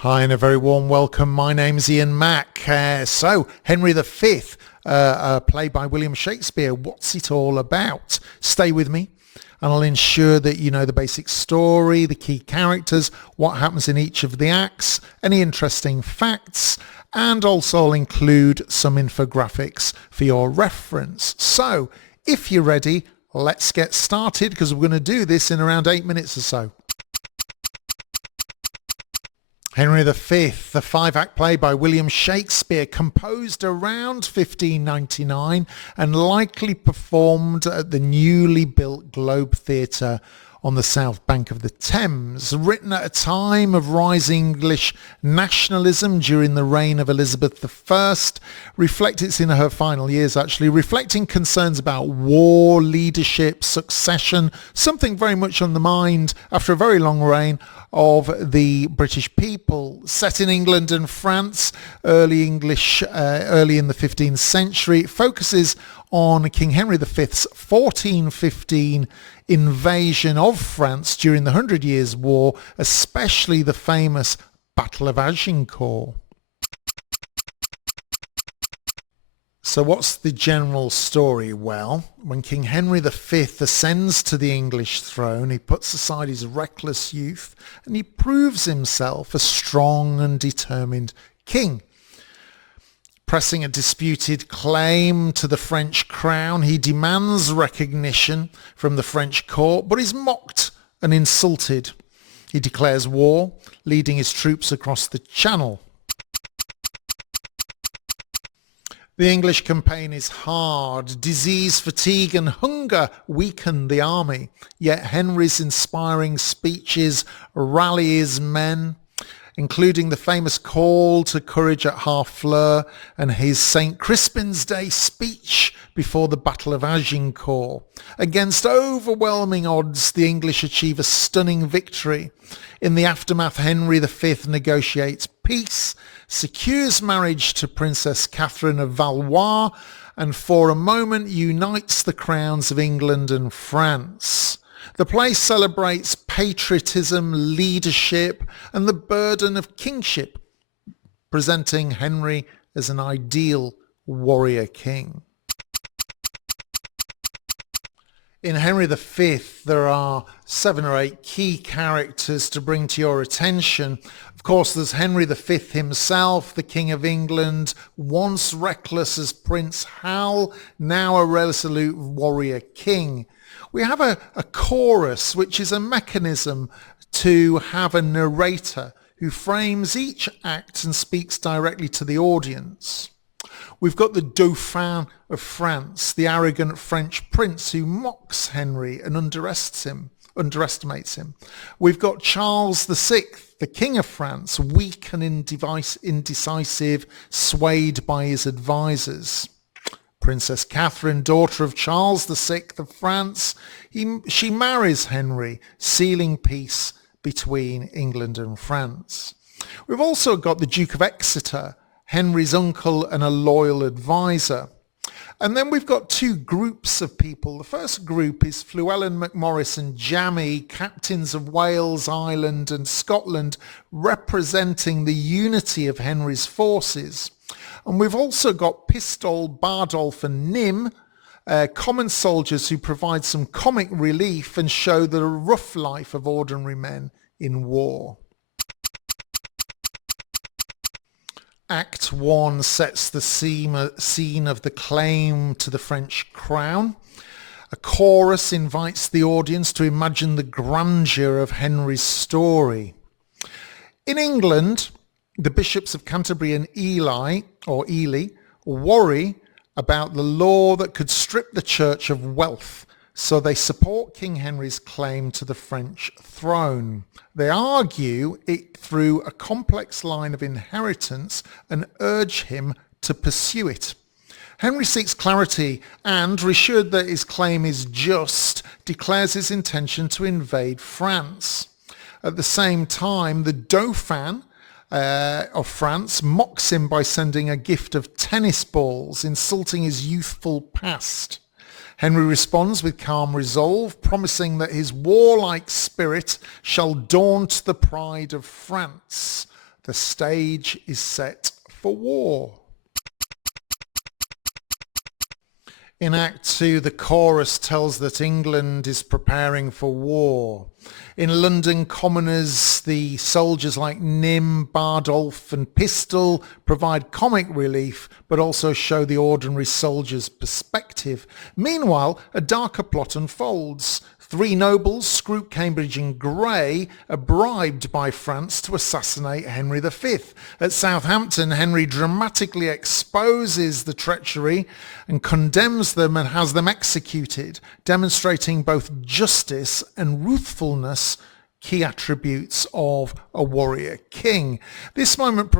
Hi and a very warm welcome. My name's Ian Mack. So Henry V, a play by William Shakespeare. What's it all about? Stay with me and I'll ensure that you know the basic story, the key characters, what happens in each of the acts, any interesting facts, and also I'll include some infographics for your reference. So if you're ready, let's get started because we're going to do this in around 8 minutes or so. Henry V, the five-act play by William Shakespeare, composed around 1599 and likely performed at the newly built Globe Theatre on the south bank of the Thames. Written at a time of rising English nationalism during the reign of Elizabeth I, it's in her final years actually, reflecting concerns about war, leadership, succession, something very much on the mind after a very long reign of the British people. Set in England and France, early in the 15th century, it focuses on King Henry V's 1415 invasion of France during the Hundred Years' War, especially the famous Battle of Agincourt. So what's the general story? Well, when King Henry V ascends to the English throne, he puts aside his reckless youth and he proves himself a strong and determined king. Pressing a disputed claim to the French crown, he demands recognition from the French court, but is mocked and insulted. He declares war, leading his troops across the Channel. The English campaign is hard. Disease, fatigue and hunger weaken the army. Yet Henry's inspiring speeches rally his men, including the famous call to courage at Harfleur and his St. Crispin's Day speech before the Battle of Agincourt. Against overwhelming odds, the English achieve a stunning victory. In the aftermath, Henry V negotiates peace, secures marriage to Princess Catherine of Valois, and for a moment unites the crowns of England and France. The play celebrates patriotism, leadership, and the burden of kingship, presenting Henry as an ideal warrior king. In Henry V, there are 7 or 8 key characters to bring to your attention. Of course, there's Henry V himself, the King of England, once reckless as Prince Hal, now a resolute warrior king. We have a chorus, which is a mechanism to have a narrator who frames each act and speaks directly to the audience. We've got the Dauphin of France, the arrogant French prince who mocks Henry and underestimates him. We've got Charles VI, the King of France, weak and indecisive, swayed by his advisors. Princess Catherine, daughter of Charles VI of France, she marries Henry, sealing peace between England and France. We've also got the Duke of Exeter, Henry's uncle and a loyal advisor. And then we've got 2 groups of people. The first group is Llewellyn Macmorris and Jammy, captains of Wales, Ireland and Scotland, representing the unity of Henry's forces. And we've also got Pistol, Bardolph and Nym, common soldiers who provide some comic relief and show the rough life of ordinary men in war. Act 1 sets the scene of the claim to the French crown. A chorus invites the audience to imagine the grandeur of Henry's story. In England, the bishops of Canterbury and Ely worry about the law that could strip the church of wealth, so they support King Henry's claim to the French throne. They argue it through a complex line of inheritance and urge him to pursue it. Henry seeks clarity and, reassured that his claim is just, declares his intention to invade France. At the same time, the Dauphin of France mocks him by sending a gift of tennis balls, insulting his youthful past. Henry responds with calm resolve, promising that his warlike spirit shall daunt the pride of France. The stage is set for war. In Act 2, the chorus tells that England is preparing for war. In London commoners, the soldiers like Nym, Bardolph and Pistol provide comic relief, but also show the ordinary soldier's perspective. Meanwhile, a darker plot unfolds. 3 nobles, Scroop, Cambridge and Grey, are bribed by France to assassinate Henry V. At Southampton, Henry dramatically exposes the treachery and condemns them and has them executed, demonstrating both justice and ruthfulness, key attributes of a warrior king. This moment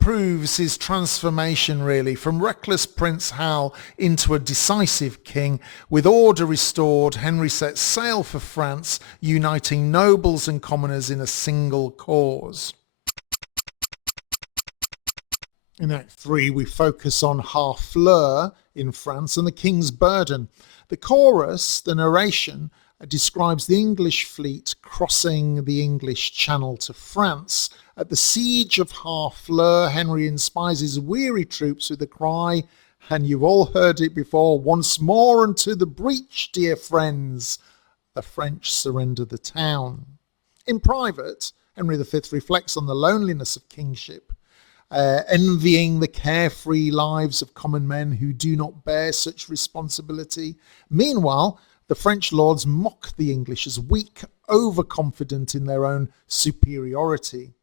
proves his transformation really from reckless Prince Hal into a decisive king. With order restored, Henry sets sail for France, uniting nobles and commoners in a single cause. In Act 3, we focus on Harfleur in France and the king's burden. The chorus, the narration, describes the English fleet crossing the English Channel to France. At the siege of Harfleur, Henry inspires his weary troops with the cry, and you've all heard it before, once more unto the breach, dear friends. The French surrender the town. In private, Henry V reflects on the loneliness of kingship, envying the carefree lives of common men who do not bear such responsibility. Meanwhile, the French lords mock the English as weak, overconfident in their own superiority.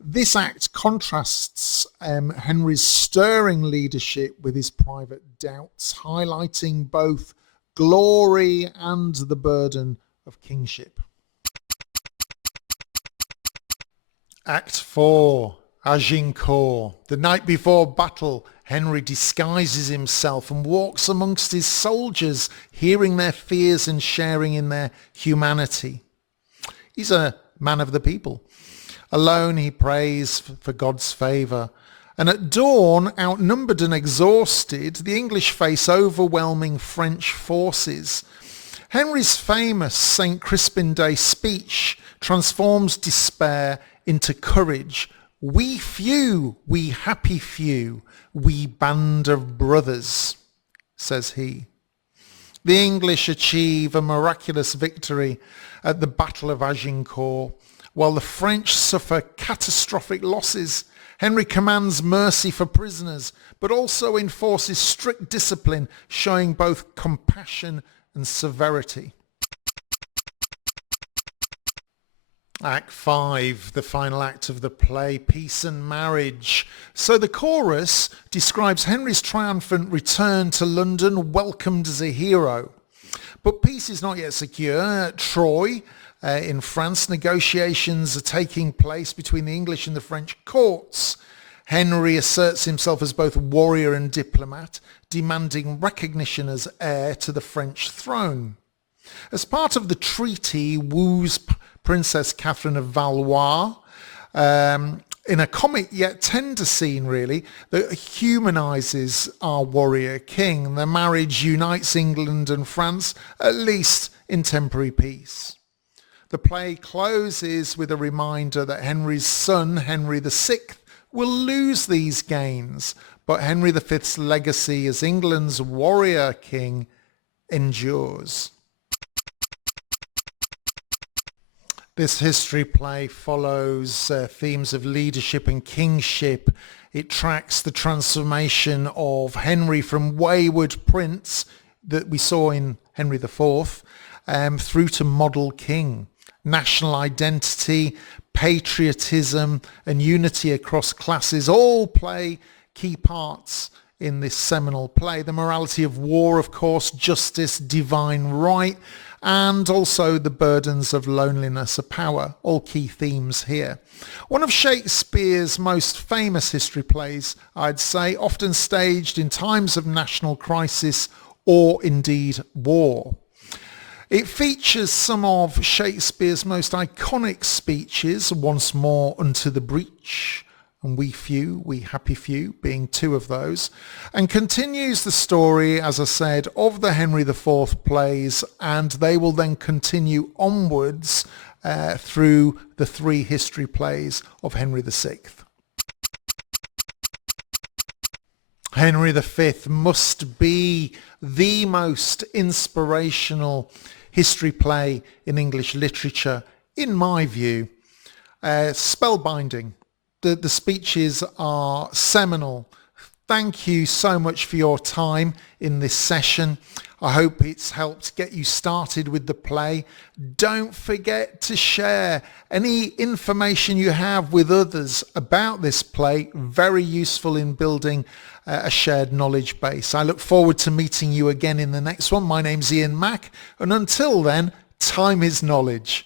This act contrasts Henry's stirring leadership with his private doubts, highlighting both glory and the burden of kingship. Act 4. Agincourt. The night before battle, Henry disguises himself and walks amongst his soldiers, hearing their fears and sharing in their humanity. He's a man of the people. Alone he prays for God's favour. And at dawn, outnumbered and exhausted, the English face overwhelming French forces. Henry's famous St. Crispin Day speech transforms despair into courage. We few, we happy few, we band of brothers, says he. The English achieve a miraculous victory at the Battle of Agincourt, while the French suffer catastrophic losses. Henry commands mercy for prisoners, but also enforces strict discipline, showing both compassion and severity. Act 5, the final act of the play, Peace and Marriage. So the chorus describes Henry's triumphant return to London, welcomed as a hero. But peace is not yet secure. At Troyes, in France, negotiations are taking place between the English and the French courts. Henry asserts himself as both warrior and diplomat, demanding recognition as heir to the French throne. As part of the treaty, he woos Princess Catherine of Valois in a comic yet tender scene, really, that humanises our warrior king. Their marriage unites England and France, at least in temporary peace. The play closes with a reminder that Henry's son, Henry VI, will lose these gains, but Henry V's legacy as England's warrior king endures. This history play follows themes of leadership and kingship. It tracks the transformation of Henry from wayward prince that we saw in Henry IV through to model king. National identity, patriotism and unity across classes all play key parts in this seminal play. The morality of war, of course, justice, divine right, and also the burdens of loneliness of power, all key themes here. One of Shakespeare's most famous history plays, I'd say, often staged in times of national crisis or indeed war. It features some of Shakespeare's most iconic speeches, once more unto the breach, and we few, we happy few, being 2 of those, and continues the story, as I said, of the Henry IV plays, and they will then continue onwards through the 3 history plays of Henry VI. Henry V must be the most inspirational history play in English literature, in my view. Spellbinding. The speeches are seminal. Thank you so much for your time in this session. I hope it's helped get you started with the play. Don't forget to share any information you have with others about this play. Very useful in building a shared knowledge base. I look forward to meeting you again in the next one. My name's Ian Mack, and until then, time is knowledge.